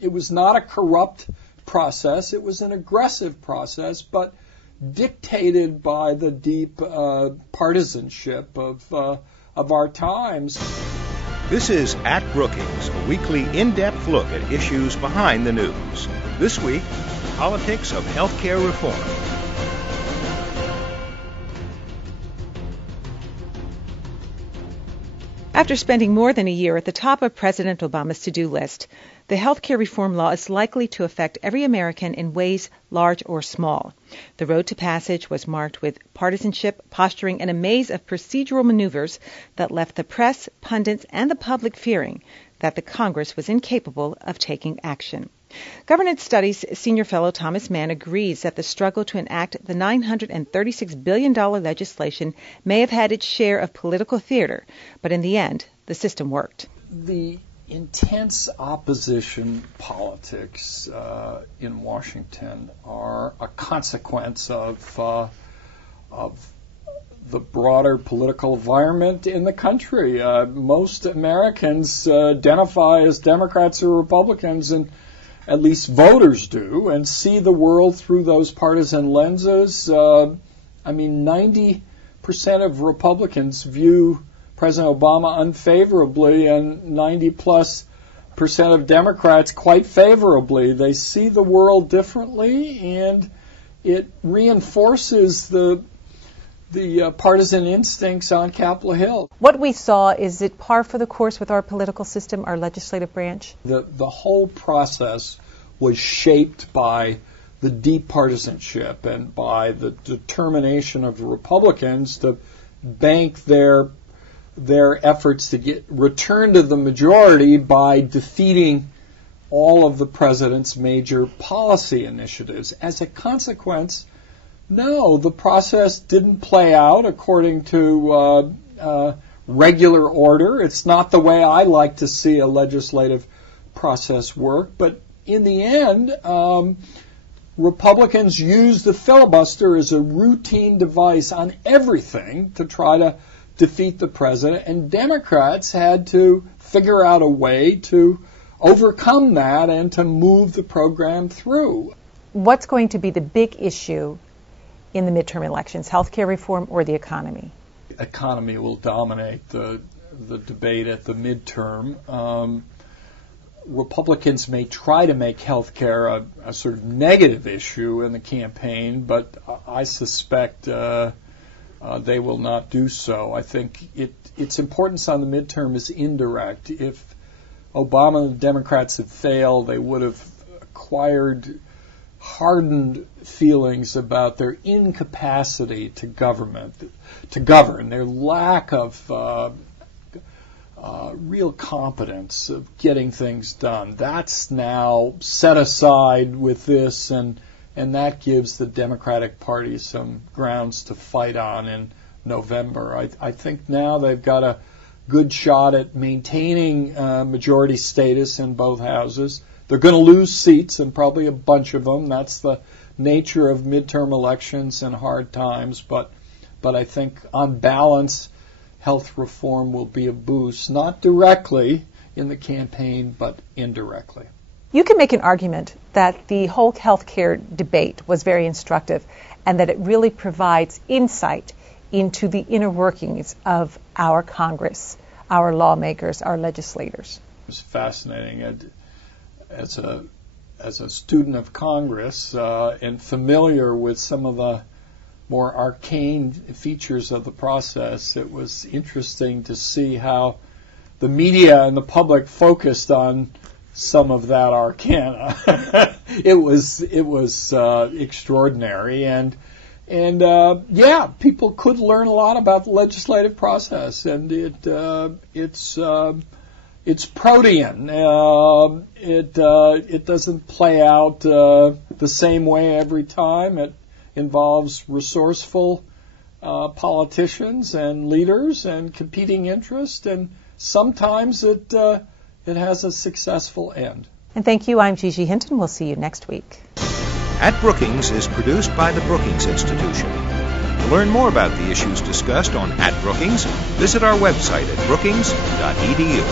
It was not a corrupt process. It was an aggressive process, but dictated by the deep partisanship of our times. This is At Brookings, a weekly in-depth look at issues behind the news. This week, politics of healthcare reform. After spending more than a year at the top of President Obama's to-do list, the healthcare reform law is likely to affect every American in ways large or small. The road to passage was marked with partisanship, posturing, and a maze of procedural maneuvers that left the press, pundits, and the public fearing that the Congress was incapable of taking action. Governance Studies senior fellow Thomas Mann agrees that the struggle to enact the $936 billion legislation may have had its share of political theater, but in the end, the system worked. The intense opposition politics in Washington are a consequence of the broader political environment in the country. Most Americans identify as Democrats or Republicans, and at least voters do, and see the world through those partisan lenses. 90% of Republicans view President Obama unfavorably, and 90+% of Democrats quite favorably. They see the world differently, and it reinforces the partisan instincts on Capitol Hill. What we saw, is it par for the course with our political system, our legislative branch? The whole process was shaped by the deep partisanship and by the determination of the Republicans to bank their efforts to return to the majority by defeating all of the president's major policy initiatives. As a consequence, no, the process didn't play out according to regular order. It's not the way I like to see a legislative process work, but in the end, Republicans used the filibuster as a routine device on everything to try to defeat the president, and Democrats had to figure out a way to overcome that and to move the program through. What's going to be the big issue in the midterm elections, healthcare reform or the economy? Economy will dominate the debate at the midterm. Republicans may try to make healthcare a sort of negative issue in the campaign, but I suspect they will not do so. I think its importance on the midterm is indirect. If Obama and the Democrats had failed, they would have acquired hardened feelings about their incapacity to govern, their lack of real competence of getting things done. That's now set aside with this, and that gives the Democratic Party some grounds to fight on in November. I think now they've got a good shot at maintaining majority status in both houses. They're going to lose seats, and probably a bunch of them. That's the nature of midterm elections and hard times. But I think on balance, health reform will be a boost, not directly in the campaign, but indirectly. You can make an argument that the whole healthcare debate was very instructive and that it really provides insight into the inner workings of our Congress, our lawmakers, our legislators. It was fascinating. As a student of Congress and familiar with some of the more arcane features of the process, it was interesting to see how the media and the public focused on some of that arcana. It was extraordinary, and people could learn a lot about the legislative process, and it's protean. It doesn't play out the same way every time. It involves resourceful politicians and leaders and competing interests, and sometimes it has a successful end. And thank you. I'm Gigi Hinton. We'll see you next week. At Brookings is produced by the Brookings Institution. To learn more about the issues discussed on At Brookings, visit our website at brookings.edu.